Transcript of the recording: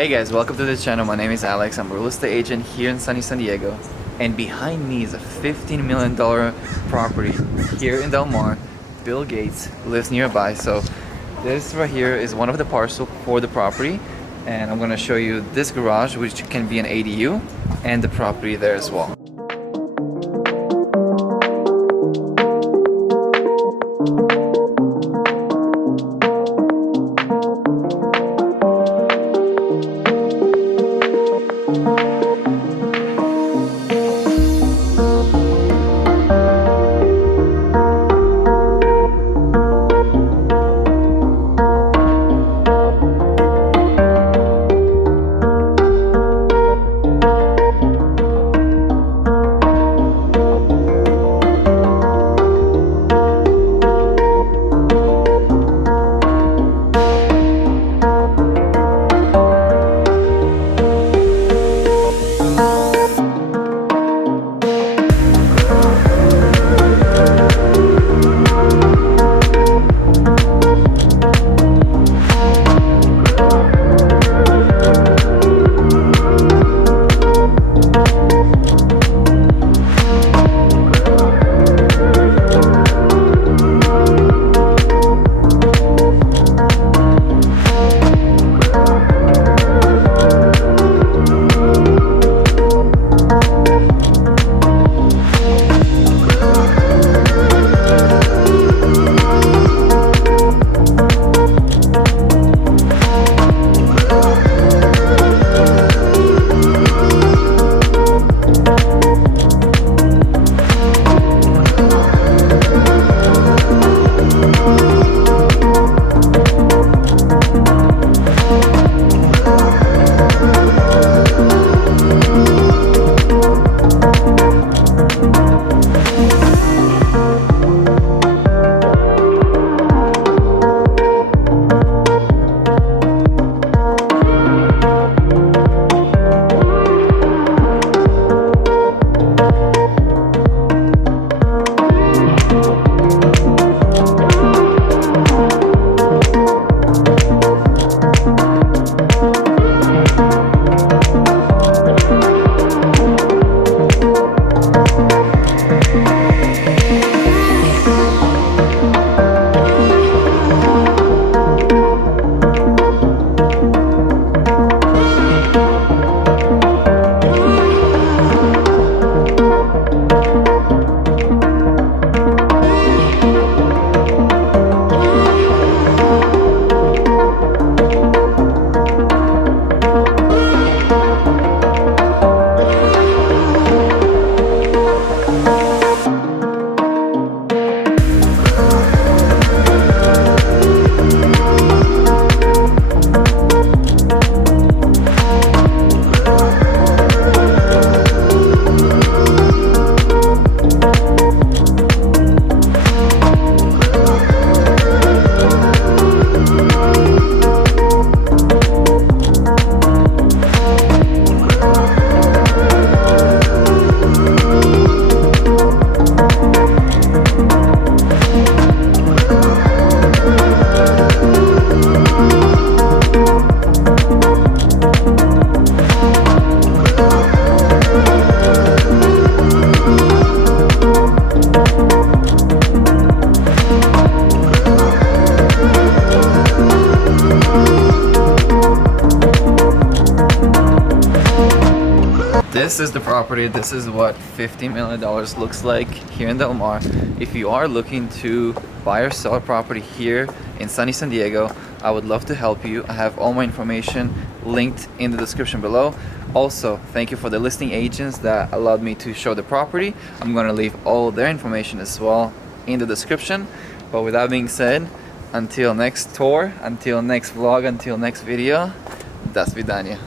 Hey guys, welcome to the channel. My name is Alex. I'm a real estate agent here in sunny San Diego. And behind me is a $15 million property here in Del Mar. Bill Gates lives nearby. So this right here is one of the parcels for the property. And I'm going to show you this garage, which can be an ADU, and the property there as well. This is the property. This is what $50 million looks like here in Del Mar. If you are looking to buy or sell a property here in sunny San Diego, I would love to help you. I have all my information linked in the description below. Also, thank you for the listing agents that allowed me to show the property. I'm going to leave all their information as well in the description. But with that being said, until next tour, until next vlog, until next video, до свидания.